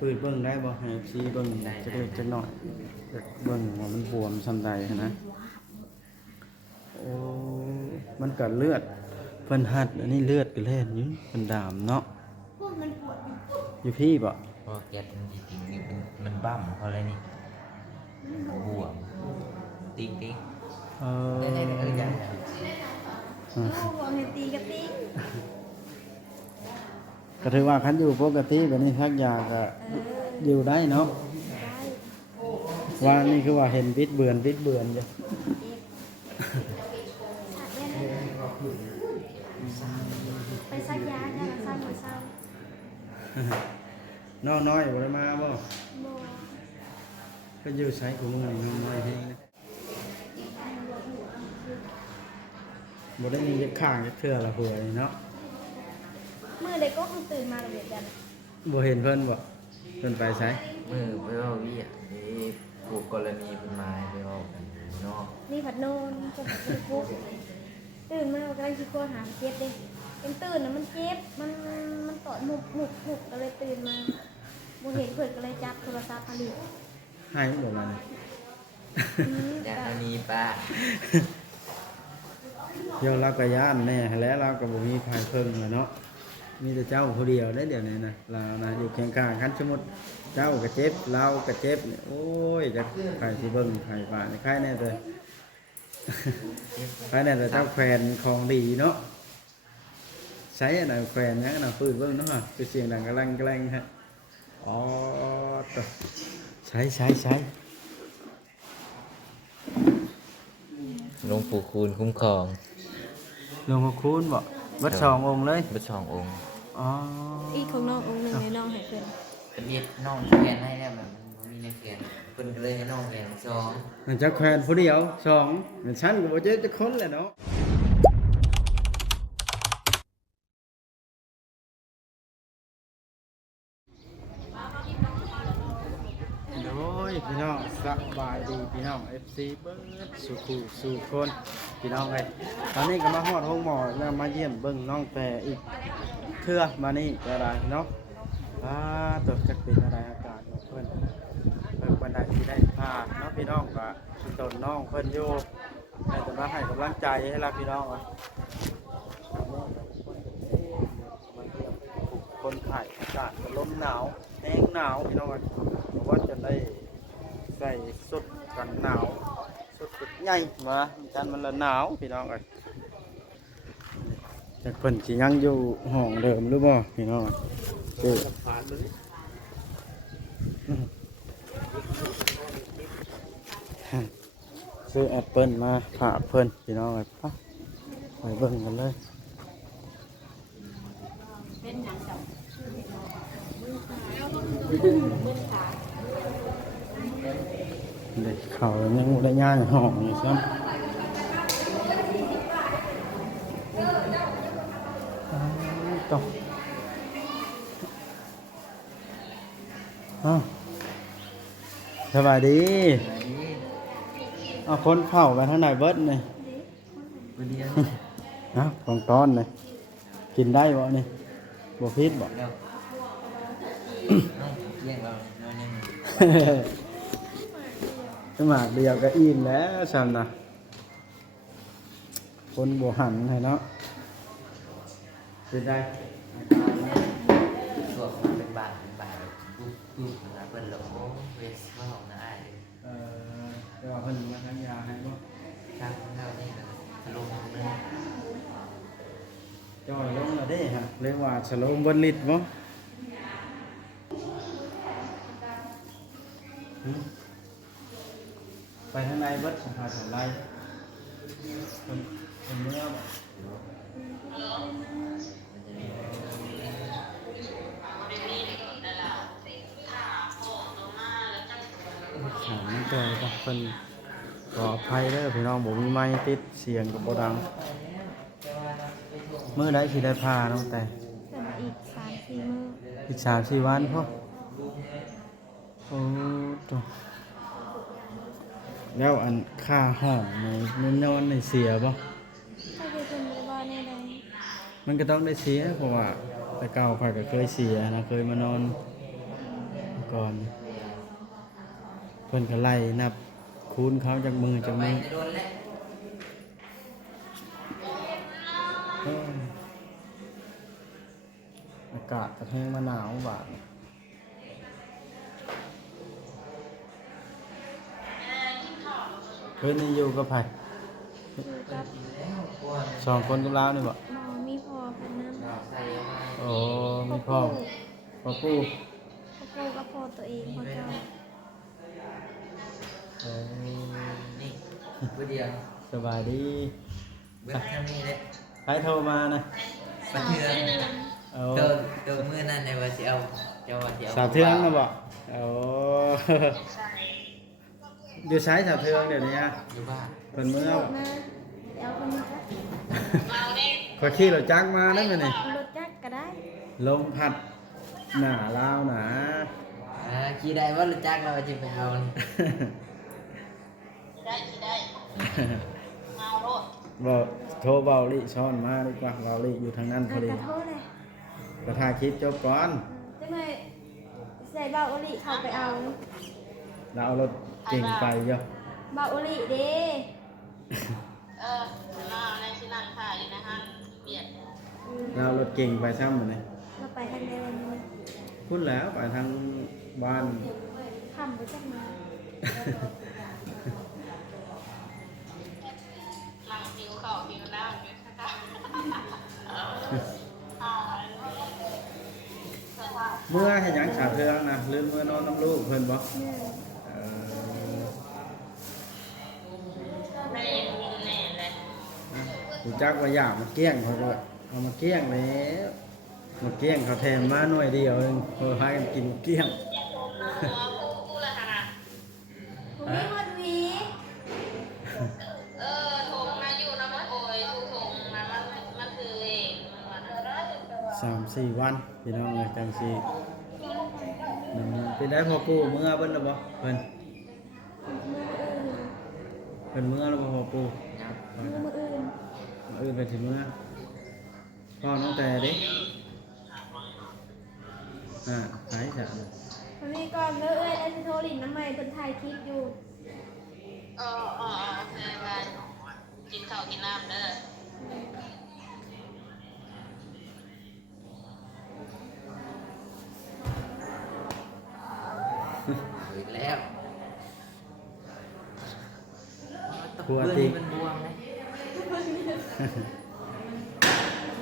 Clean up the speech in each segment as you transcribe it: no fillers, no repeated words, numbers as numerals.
ปืดเบิ่งได้บ่ให้ซีเบิ่งจะได้จักหน่อยอยากเบิ่งว่ามันบวมซำใดหั้นนะโอ้มันก็เลือดเพิ่นหัดอันนี้เลือดก็แล่นอยู่เพิ่นดามเนาะอยู่พี่บ่ เพราะแก๊สมันจริงๆนี่มันบั้มเพราะอะไรนี่บวมติ๊งติ๊ง เออ ได้ได้ได้ยัง บอกให้ตีกับตี ก็ถือว่าคันอยู่ปกติแบบนี้พักยาก็อยู่ได้เนาะว่านี่คือว่าเห็นบิดเบือนอยู่ ไปซักยาจ้ะซักหัวเศร้า น้องน้อยบ่ได้มาบ่ โบ ก็อยู่ใช้ของน้องน้อยเฮงนะบ่ได้มีเย็บข้างเย็บเทื่อละหัวนี่เนาะ เมื่อเด็กก็คงตื่นมาแล้วเด็กกัน บ่เห็นเพิ่นบ่เพิ่นไปใช้ มือไปว่าวิอ่ะนี่ผูกกรณีเป็นไม้ไปว่ากันนอก นี่ผัดโนนจะผัดเป็นปุ๊บตื่นมากำลังคิดโคตรหาเจ็บเด้เป็นตื่นนะมันเจ็บมันตอดหมุกก็เลยตื่นมาโบเห็นเพื่อนก็เลยจับโทรศัพท์ผลิต ให้บ่มานี่ ยาอันนี้ป้า เดี๋ยวเราก็ย่านแน่แล้วเราก็บ่มีไผเพิ่งแล้วเนาะมีแต่เจ้าผู้เดียวได้เดี๋ยวนี้นะเรานะอยู่เคียงข้างคันสมมุติเจ้าก็เจ็บเราก็เจ็บเนี่ยโอ้ยจะใครสิเบิ่งใครบ้านใครแน่เลยใครแน่แต่เจ้าแขวนของดีเนาะใช้อันไหนแขวนหยังอันน่ะปืนเบิ่งเนาะคือเสียงดังกะลังฮะอ๋อตัวใช้ หลวงปู่คูณคุ้มครอง หลวงพ่อคูณบ่วัดสององค์เลย พระชองค์องค์ อ๋อ อีกของน้ององค์หนึ่งในน้องให้เพื่อน เป็นเรียกน้องแกนให้แล้วแบบมันมีในแกนเพิ่นก็เลยให้น้องแกนสอง มันจะแขวนผู้เดียวสองมันชั้นก็บ่เจอจะคนแหละเนาะโดยพี่น้องสบายดีพี่น้อง FC เบิ้งสู่คู่สู่คนพี่น้องเอ้ยตอนนี้ก็มาฮอดห้องหมอแล้วมาเยี่ยมเบิ่งน้องแต่อีกเทื่อมานี่ก็ได้เนาะตัวจักเป็นอะไรอาการของเพิ่นเบิ่งบันไดที่ได้พาเนาะพี่น้องก็ตนน้องเพิ่นอยู่ให้แต่มาให้กำลังใจให้เราพี่น้องมาเยี่ยมคนไข้อากาศก็ลมหนาวแห้งหนาวพี่น้องเอ้ยเพราะว่าจะได้ใส่สุดกันหนาวสุดใหญ่มาจันมันละหนาวพี่น้องเอ้ยจากเพิ่นสิยังอยู่ห้องเดิมหรือบ่พี่น้องเอ้ยซื้อแอปเปิลมาฝากเพิ่นพี่น้องเอ้ยไปเบิ่งกันเลยเด็กเขายังได้ย่างห้องอยู่ซ้ำต่อสบายดีเอาคนเข้าไปทางไหนเบิดนี่ วันนี้ ของต้อนเลยกินได้บ่นี่บ่พิษบ่ แล้วน้องเลี้ยงเราน้อยนึง สมากเดียวก็อิ่มแล้วซ้ำนะคนบ่หันให้เนาะเป็นได้ ช่วงมันเป็นบาทปุ๊บนะเพิ่นแล้วโอ้เวสว่าของน้าอ้าย เดี๋ยวเพิ่นมาทางยาให้บ่ ทางเท่านี้ก็ทะลุทางนึง จ่อยลงแล้วเด้ฮะเรียกว่าฉลองบนลิตรบ่ไปทางในเบิดสภาพของไรเป็นเมื่อบ่มันเกิดกับเพิ่นขออภัยเด้อพี่น้องบ่มีไม้ติดเสียงก็บ่ดังมื้อใดสิได้พาน้องแต่ เพื่อนอีก3-4มื้อ อีก3-4วันพ่อโอ้ตัวแล้วอันค่าห้องในนอนในเสียบ่ ถ้าเกิดเพื่อนไม่ได้ว่าแน่ใด มันก็ต้องได้เสียเพราะว่าแต่เก่าข่อยก็เคยเสียนะเคยมานอน ก่อนเพิ่นก็ไล่นับคูณเขาจากมือจาก ไป มือ จะโดนแล้ว เอ้ยอากาศกระแทงมาหนาวบาดเพิ่นนี่อยู่กับไผ อยู่กับ แล้วกลัว สองคนกับเรานี่บ่ หมอมีพอคนนั้น เราใส่มา โอ้มีพ่อพ่อปู่ พ่อกับพ่อตัวเองพ่อเจ้า เอ้ย นี่เพื่อเดียว สบายดี เบื้องข้างนี้เลย ใครโทรมานะ สะเทือน เอา ตัวมือนั่นในว่าสิเอาเจ้าว่าสิเอา สาวเทืองนะบ่โอ้ อยู่ใช้สาวเทืองเดี๋ยวนี้อะ อยู่บ้าน เพิ่นเมื่อ รถมาเดี๋ยวคนนี้ก็ ขอยขี่รถจักรมาได้มั้ยนี่ รถจักรก็ได้ ลมพัดหน้าลาวหนา ขี่ได้ว่ารู้จักเราจะไปเอานี่ บ่โทรเบาลิซ้อนมาดีกว่าเบาลิอยู่ทางนั้นพอดี กระโทษเลย ก็ถ่ายคลิปจบก่อน จังเลยใส่เบาโอลิเข้าไปเอา แล้วเอารถเก่งไปเยอะ เบาโอลิเด้ มาในชินันค่ะอยู่ในห้างเบียด แล้วเอารถเก่งไปซ้ำหมดเลย เราไปทางใดวันนี้ พูดแล้วไปทางบ้าน ทำไปจักมา หลังผิวเข่าผิวน้ำอยู่ค่ะ เมื่อให้หยังสาวเทืองนะลืมเมื่อนอนน้ำลูกเพิ่นบ่ เนี่ย เออ แม่แน่เลย รู้จักว่าอยากมาเกี้ยงเขาด้วยเอามาเกี้ยงแล้วมาเกี้ยงเขาแถมมาหน่วยเดียวเองเพื่อพากันกินเกี้ยง กูละค่ะ ผมมีหมดหวี ทงมาอยู่นะมันโอยทุกทงมันคือเอง3-4 วันพี่น้องเลยจังสิเป็นได้พอปู่เมื่อเบิ่นแล้วบ่เพิ่น มืออื่น เพิ่นเมื่อแล้วบ่พอปู่ มืออื่น อื่นไปถึงเมื่อพ่อน้องแต่เด้หายจ้ะ วันนี้ก่อนเด้อเอ้ยได้สิโทรลินน้ำใหม่เพิ่นถ่ายคลิปอยู่ โอเคไปกินข้าวกินน้ำเด้อ อีกแล้ว ครัว เบื้อง ติ นี้มันบวมเลย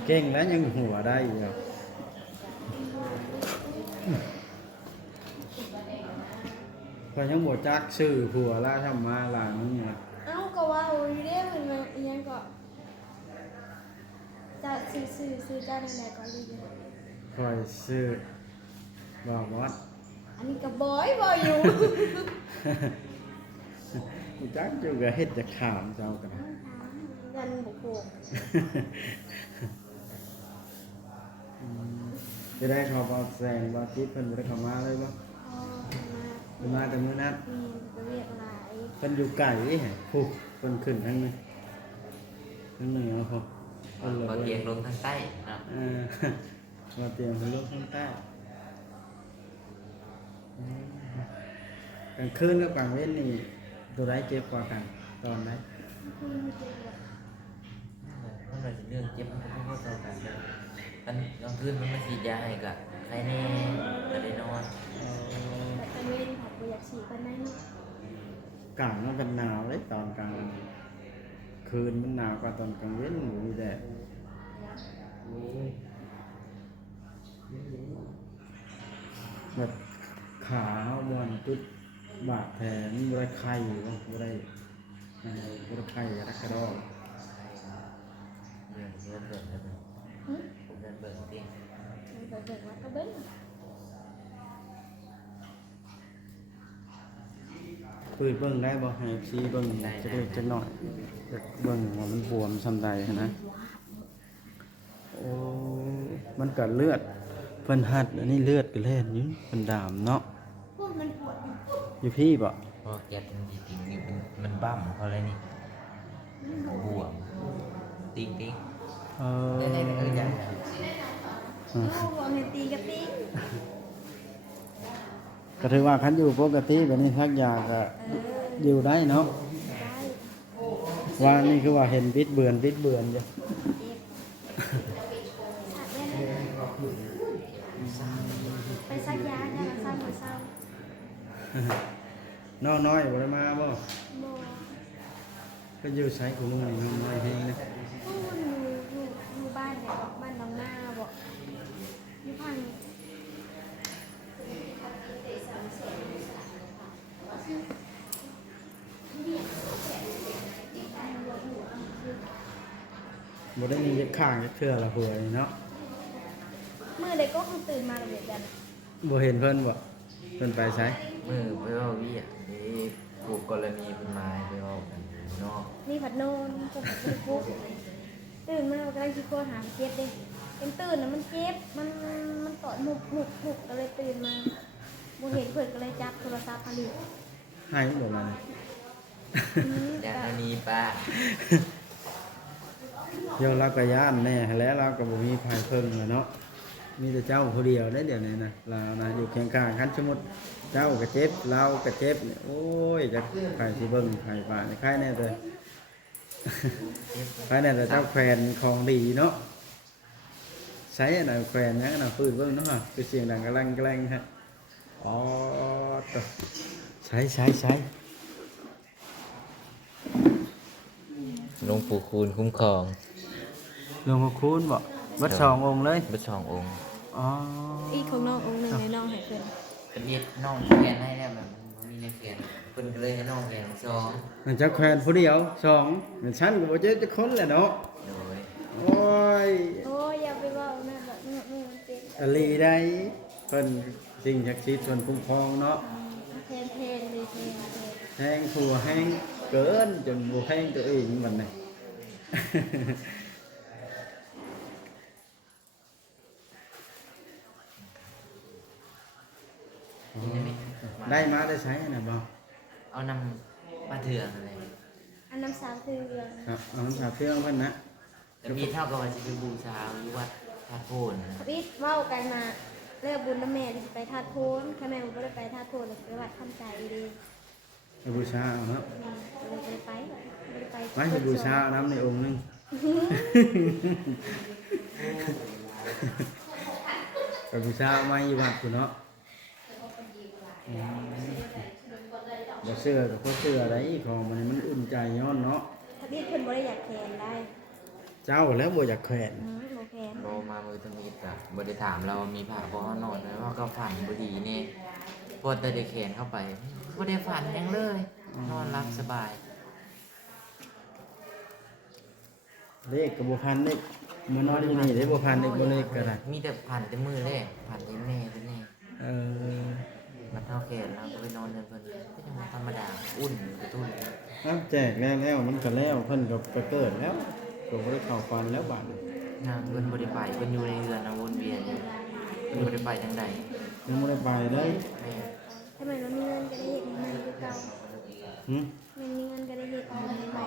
เก่งแล้วยังหัวได้อีกเหรอก็ยังบ่จักชื่อผัวล่าทำมาหลังนี่นะ เอ้าก็ว่าอยู่เด้เหมือนว่าอีหยังก็จะซื้อจ้าในไหนก่อนดีเนี่ย คอยซื้อบอกว่า อันนี้ก็บ่อยู่ จักอยู่กับเฮ็ดจะขามเจ้ากัน ยันบุกโขก จะได้ขอบอกแสงบอกคิดเพิ่นบ่ได้เข้ามาเลยบ่ พอ เพิ่นมาแต่มื้อนั้น มีก็เรียกหลาย เพิ่นอยู่ไกลนี่แฮะผู้เพิ่นขึ้นทางนี้ทางเหนือพอเพิ่น มา เลย เกียงลงทางใต้เนาะ มาเตรียมเพิ่นลงทางใต้กลางคืนกับกลางเว้นนี่ตัวใดเจ็บกว่ากันตอนไหน คือเจ็บแบบ มันเป็นเรื่องเจ็บมันก็ไม่เข้ากันเลยมันกลางคืนมันมาฉีดยาให้กับใครแน่ก็ได้นอน แต่ตอนเย็นผักบ่อยากฉีดปานนั้น กลางมันเป็นหนาวเลยตอนกลางคืนมันหนาวกว่าตอนกลางเว้นหมูแดดแบบขาบอนจุดบาดแผลมันบ่ได้ไข้บ่ได้บ่ได้ไข้รักกระดอก เรื่องเบิกเลยเรื่องเบิกจริง เบิกว่าก็เบิ้ง ปืดเบิ่งได้บ่ให้ซีเบิ่งจะได้จักหน่อยอยากเบิ่งว่ามันบวมซำใดหั้นนะโอ้มันก็เลือดเพิ่นหัดอันนี้เลือดก็แล่นอยู่เพิ่นดามเนาะ พวกมันปวด อยู่พี่บ่ พอเจ็บมันจริงๆนี่มันบั่มเขาเลยนี่บวมติ๊งติ๊ง เออ เนี่ยอย่าง โอ้บ่ให้ตีกับติ้ง ก็ถือว่าคันอยู่ปกติแบบนี้ทักยาก็อยู่ได้เนาะ ได้ ว่านี่คือว่าเห็นบิดเบือนอยู่ เจ็บสักแน่ไปซักยาเนี่ยมันเศร้าหัวเศร้า น้องน้อยบ่ได้มาบ่ โม ก็อยู่ไสของมึงนี่น้องน้อยเฮงนะ พูดอยู่บ้านเนี่ยบ้านน้องหน้าบอกอยู่พัง บ่ได้มีเย็บข้างเย็บเทื่อละหัวนี่เนาะ เมื่อใดก็คงตื่นมาแบบนั้น บ่เห็นเพิ่นบ่เพิ่นไปไส มือไปเว่าวิอ่ะนี่ถูกกรณีเป็นไม้ไปเว่ากันเนาะ นี่ผัดโนนก็ผัดปุ๊บตื่นมากำลังคิดโคตรหาเจ็บเลยเป็นตื่นนะมันเจ็บมันตอดหมุกก็เลยตื่นมาโมเห็นเพื่อนก็เลยจับโทรศัพท์มาดิ ให้บ่มา อย่างอันนี้ป้า เดี๋ยวเราก็ย่านแน่แล้วเราก็บ่มีไผเพิ่นเลยเนาะมีแต่เจ้าผู้เดียวได้เดี๋ยวนี้นะเรานะอยู่เคียงข้างกันสมมุติเจ้าก็เจ็บเราก็เจ็บเนี่ยโอ้ยจะใครสิเบิ่งใครป่านี่ใครแน่เลยใครแน่แต่เจ้าแฟนของดีเนาะใช้อันนั้นแฟนยังอันนั้นปืนเบิ่งเนาะคือเสียงดังกระลังกระลังฮะอ๋อตัวใช้ หลวงปู่คูณคุ้มครอง หลวงพ่อคูณบ่วัดสององค์เลย พระชององค์ อ๋อ อีกของน้ององค์หนึ่งในน้องให้เพื่อน เป็นเรียกน้องแกนให้แล้วแบบมันมีในแกนเพิ่นก็เลยให้น้องแกนซอง มันเจ้าแฟนผู้เดียวสองเหมือนฉันก็บ่เจอจะคนแหละเนาะ โดย โอ้ย โอ้ยอย่าไปว่าแม่แบบมันเป็น อลีได้เพิ่นสิ่งศักดิ์สิทธิ์ส่วนคุ้มครองเนาะ เพนเลยเพน แห้งผัวแห้งเกินจนบ่แห้งตัวเองมันนี่ ได้มาได้ใช้นะบ่ เอานำมาเถื่อนอะไร อันน้ำสาวคือเรื่อง ครับเอาน้ำชาเครื่องเพิ่นนะ แต่มีเท่ากับว่าจะเป็นบูชาอยู่วัดพระโพนนะ พี่เว้ากันมาเลิกบุญน้ำแม่ไปทาดโพนข้าแม่ผมก็ได้ไปทาดโพนเลยไปวัดทำใจดี ไปบูชาเอาเนาะ เลยไป ไว้ให้บูชาเอาน้ำในองค์หนึง ไปบูชาเอาไว้อยู่วัดพุ่นเนาะบ่เชื่อก็บ่เชื่อได้ของมันอุ่นใจย้อนเนาะ ถ้าพี่เพิ่นบ่ได้อยากแขนได้ เจ้าแล้วบ่อยากแขวน โอเค โลมามือตะมีกับบริถามเรามีผ่าพอนอนไหมว่าก็ฝันบดีเนี่ยพอแต่ได้แขนเข้าไปบ่ได้ฝันหยังเลย นอนรับสบาย เลขก็บ่พันเลขมานอนที่นี่ได้บ่พันเลขบ่เลขก็ได้ มีแต่ผ่านแต่มือแรกผ่านแต่แม่เป็นแน่ เออ มาเท่าแขนแล้วก็ไปนอนเดินเพลินก็จะมาธรรมดาอุ่นกระตุ้น น้ำแจกแล้วมันก็แล้วเพิ่นก็เกิดแล้วก็บ่ได้เข้าฟันแล้วบาดนี้ นางเพิ่นบริไปเพิ่นอยู่ในเรือนนะวนเวียนอยู่เพิ่นบริไปทางใด ยังบ่ได้ไปเลย แม่ ทำไมเรามีเงินก็ได้เห็นเงินคือเก่า หึ มันมีเงินก็ได้เห็นเงินใหม่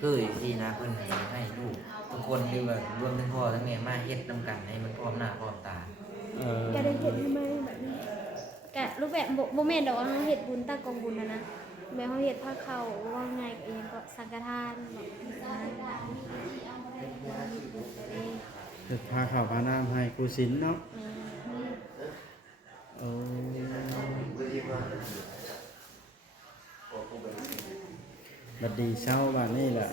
คือที่นะเพิ่นให้ลูกทุกคนที่ว่ารวมทั้งพ่อทั้งแม่มาเฮ็ดนำกันให้มันพร้อมหน้าพร้อมตา ก็ได้เห็นทำไมแบบนี้กะรูปแบบโมเมนต์ดอกว่าเห็ดบุญตั้งกองบุญนะแม่เขาเห็ดผ้าเข่าว่าไงก็เองก็สังฆทานแบบนี้ จะพาข้าวพาน้ำให้กูศิลเนาะโอ้บัดดีเช้าบัดนี้แหละ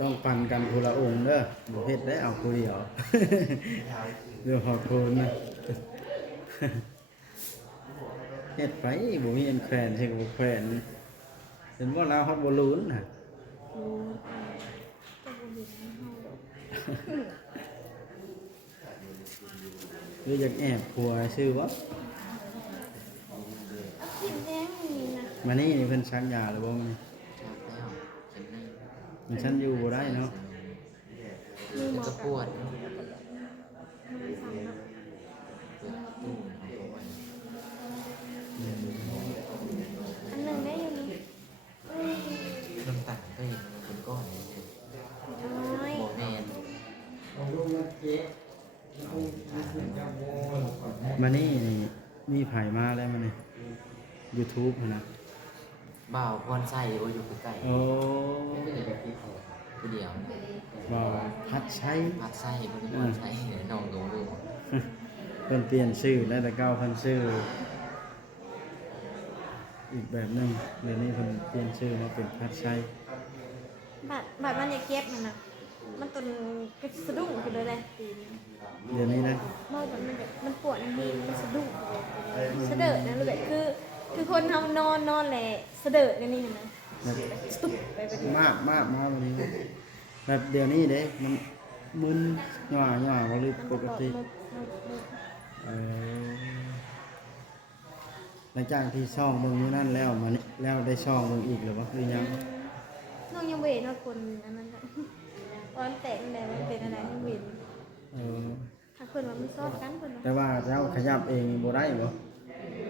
ต้องปั่นกันคนละองค์เด้อบ่เฮ็ดได้เอาผู้เดียว เรื่องขอบคุณนะ เฮ็ดไปบ่มีอันแขวนใช่กับบ่แขวนเห็นว่าเราฮอดบ่ลุ้นน่ะ โอ้ก็บุญเห็นเขา หรืออยากแอบผัวชื่อว่า คิดแย้งนี่นะ มานี่เพิ่นซักยาหรือบ่มัน จากแล้วเป็นไง มันฉันอยู่บ่ได้เนาะ มีหมอ ก็ปวด มันสั่งนะอันหนึ่งได้อยู่นี่ น้ำตาลก็เห็นมันเป็นก้อนเลย น้อย บอกแน่ มานี่นี่มีไผมาแล้วมานี่ YouTube หั่นนะ บ่าวพรใส่บ่อยู่ใกล้ โอ้ ๆผู้เดียว บ่พัดใช้ พัดใส่บ่ได้พรใส่น้องก็บ่รู้ เพิ่นเปลี่ยนชื่อแล้วแต่เก่าเพิ่นชื่ออีกแบบหนึงเดี๋ยวนี้เพิ่นเปลี่ยนชื่อมาเป็นพัดใช้ บัดมันอย่าเก็บมันน่ะมันตนกระสะดุ้งขึ้นเลยเลยตีน เดี๋ยวนี้นะ มองมันแบบมันปวดมีมันสะดุ้งสะเดอะนะเลยแบบคือคนเฮานอนแหละสะเดอะกันนี่นะ แบบ สตุ๊บไปเป็น มากวันนี้แบบเดี๋ยวนี้เด้มันมึนหย่อบ่หรือปกติเออหลังจากที่ช่องเบิ่งอยู่นั่นแล้วมานี่แล้วได้ช่องเบิ่งอีกหรือว่าคือยัง น้องยังเวทว่าคนอันนั้นน่ะตอนแตกนั่นแหละมันเป็นอะไรยังเวท เออ ถ้าคนว่ามันชอบกันคน แต่ว่าเจ้าขยับเองบ่ได้บ่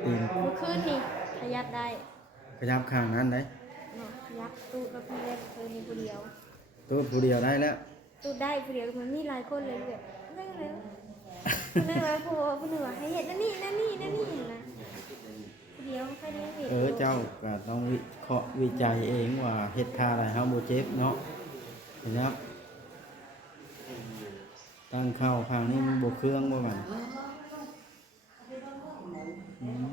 ตีน เมื่อคืนนี่ขยับได้ ขยับข้างนั้นได้ เนาะขยับตู้ก็พี่แรกเคยมีคนเดียว ตัวผู้เดียวได้แล้ว ตู้ได้คนเดียวมันมีหลายคนเลยแบบได้เลยคนนึงว่าคนนึงว่าให้เห็นนั่นนี่นะคนเดียวใครได้เห็น เจ้าก็ต้องวิเคราะห์วิจัยเองว่าเฮ็ดท่าอะไรเฮาบ่เจ็บเนาะเห็นครับตั้งเข้าข้างนี้มันบ่เครื่องบ่มันอืม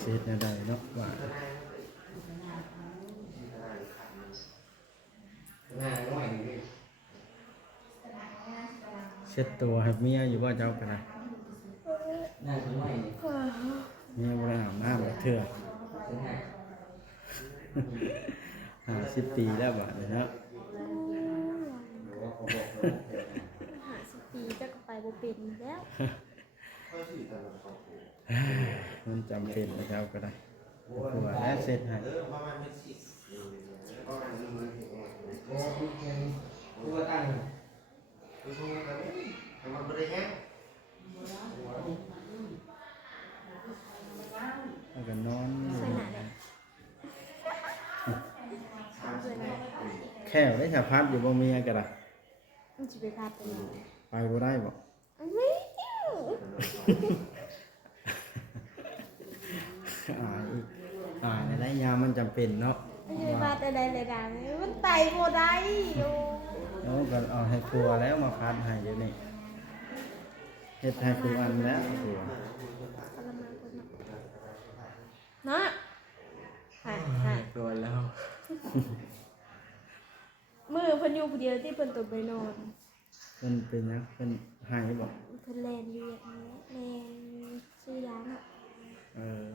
เสร็จแล้วได้เนาะว่าเช็ดตัวให้เมียอยู่ว่าเจ้ากันนะ น่าจะไม่ เมียบ่ได้อาบน้ำเลยเถื่อ50 ปีแล้วบัดนี้เนาะ 50 ปีจะก็ไปบ่เป็นแล้ว มันจำเป็นนะเจ้าก็ได้ตัวแล้วเสร็จให้แล้วก็นอน ใส่หนาเนี่ยใส่หนา แค่ได้ชาพัดอยู่บ่เมียก็ได้ มันจะไปพาไปไหน ไปบ่ได้บ่ ไม่เอา อีกในได้ยามมันจำเป็นเนาะ มันจะไปพาแต่ใดเลยดังมันไต่บ่ได้อยู่ แล้วก็เอาให้ครัวแล้วมาพัดให้เดี๋ยวนี้เฮ็ดให้ครูอันแล้วครัว เนาะหาย ตัวแล้ว มือเพิ่นอยู่ผู้เดียวที่เพิ่นตกไปนอน เพิ่นเป็นหยังเพิ่นให้บ่ เพิ่นแลนอยู่อย่างนี้แลนชื่อยามอ่ะ เออ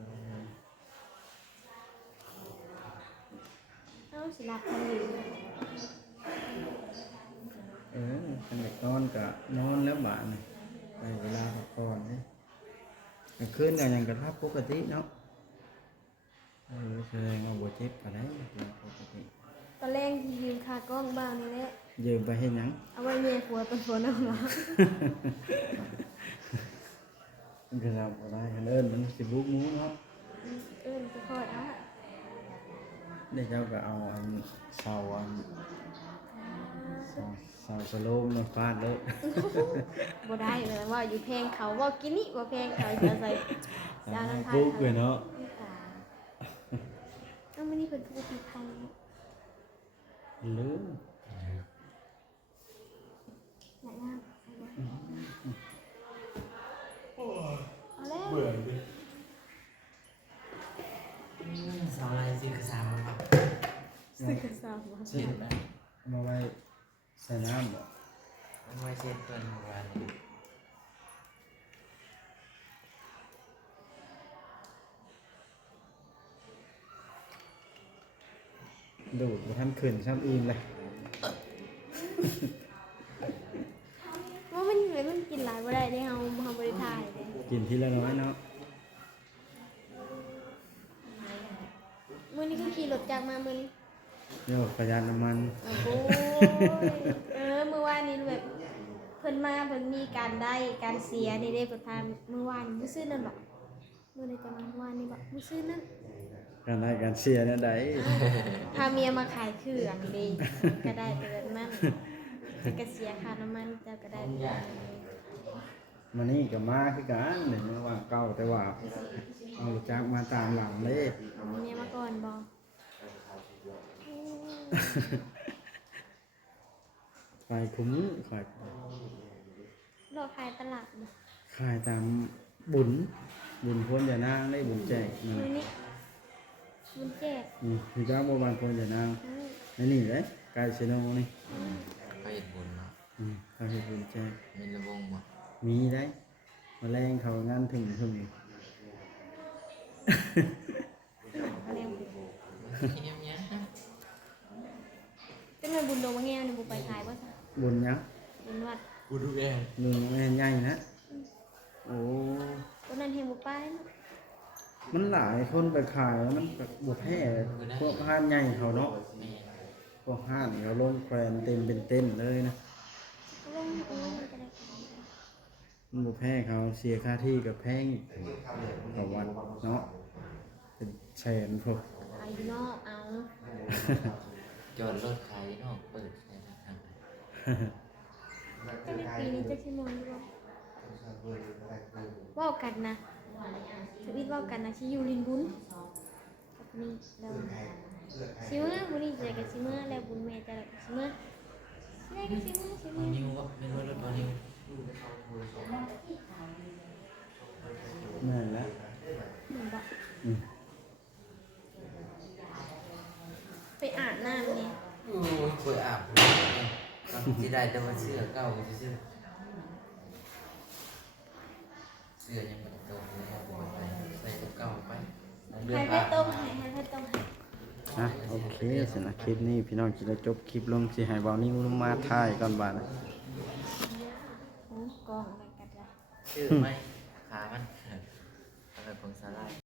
เอ้าสิรับกันอยู่ อันเด็กนอนก็นอนแล้วบาดนี่ไปเวลาพักผ่อนนี่กลางคืนก็ยังกระทับปกติเนาะแสดงว่าบ่เจ็บก็ได้เป็นปกติ ตอนแรกยืนคากล้องบ้างนี่แหละ ยืมไปเฮ็ดหยัง เอาไว้เมียผัวตอนผัวนอนหลับ มันก็รับบ่ได้คันเอิ้นมันสิบุกหมูเนาะ เอิ้นค่อยๆเอาอะ ได้เจ้าก็เอาอันเสาอันเสาสโลมมาฟาดเลย บ่ได้เลยว่าอยู่แพงเขาว่ากินนี่ว่าแพงเขาจะใส่จานนั้นไทย บุกเลยเนาะ เอามานี่เป็นผู้ผิดไทย ลืม ไหนอ่ะเอาแล้ว สาวอะไรสิคือ3บ่ครับ สึกกันสาวว่า เช็ดนะ มาไว้ใส่น้ำบ่ มันไว้เช็ดเพิ่นเมื่อวานนี้ ดูดบ่ทันขึ้นซ้ำอิ่มเลย ว่ามันกินหลายบ่ได้เด้เฮาบ่ได้ทายเด้ กินทีละน้อยเนาะ มื้อนี้ก็ขี่รถจักรมามื้อนี้ เดี๋ยวประหยัดน้ำมัน โอ้โหมื้อวานนี้แบบเพิ่นมาเพิ่นมีการได้การเสียนี่เด้เพิ่นพามื้อวานมื้อซื้อนั่นบ่มื้อใดจะมามื้อวานนี้บ่มื้อซื้อนั่น การได้การเสียเนี่ยได้ พาเมียมาขายเครื่องดีก็ได้แต่แบบนั้นจะกระเสียค่าน้ำมันเจ้าก็ได้แต่แบบนั้น มานี่ก็มาคือกันเดี๋ยวนี้ว่าเก่าแต่ว่าเอาจักมาตามหลังเลย เอาเมียมาก่อนบอก ไปคุ้มขาย รอขายตลาดบ่ ขายตามบุญพ้นอย่านางได้บุญแจกนั่น มื้อนี้บุญแจก นี่จ้าโมบานพ้นอย่านาง อืม นี่เลยไก่เชโนนี่ ก็เห็นบุญเนาะ เขาเฮ็ดบุญแจก มีระวงบ่ มีได้แมลงเขางานถึง เขาเรียก เฮียมเนี้ย เป็นบุญโดมาแง่นี่บ่ไปขายบ่ซะ บุญยัง บุญวัด กูดูแกง บุญแม่ใหญ่นะโอ้ คนนั้นเห็นบ่ไปเนาะ มันหลายคนไปขายแล้วมันแบบบวแพ้พวกห้านใหญ่เขาเนาะ แม่ พวกห้านเขาลงแควนเต็มเป็นเต้นเลยนะ ลงก็ได้ขาย มันบวแพ้เขาเสียค่าที่กับแพงอีกต่อวันเนาะเป็นแสนพวก ขายอยู่นอกเอา จอดรถขายนอกเปิดในทาง ก็ในปีนี้จะสิมอนอยู่บ่เว้ากันนะสวิตเว้ากันนะสิอยู่ลินบุญกับนี่แล้วสิมื้อมื้อนี้เจอกันสิมื้อแล้วบุญแม่จะแล้วสิมื้อสิได้กันสิมื้อสิ บอ มื้อ นิวบ่ไม่รู้รถบอนิว นั่นแหละ เหมือนบ่ อืม ไปอาบน้ำนี่ โอ้ยป่วยอาบสิได้แต่ว่าเสื้อเก่าก็ซื่อเสื้อยังบ่โตเลยเอาไปใส่ตัวเก่าไปเดือน ให้ไป อาบ ต้มให้ไปต้มให้ อ่ะโอเคสำหรับคลิปนี้พี่น้องจะได้จบคลิปลงสิให้เบานิ้วลงมาถ่ายก่อนบาดนะ โอ้กองอะไรกันล่ะ ชื่อไหมขามันอะไรของสาลาย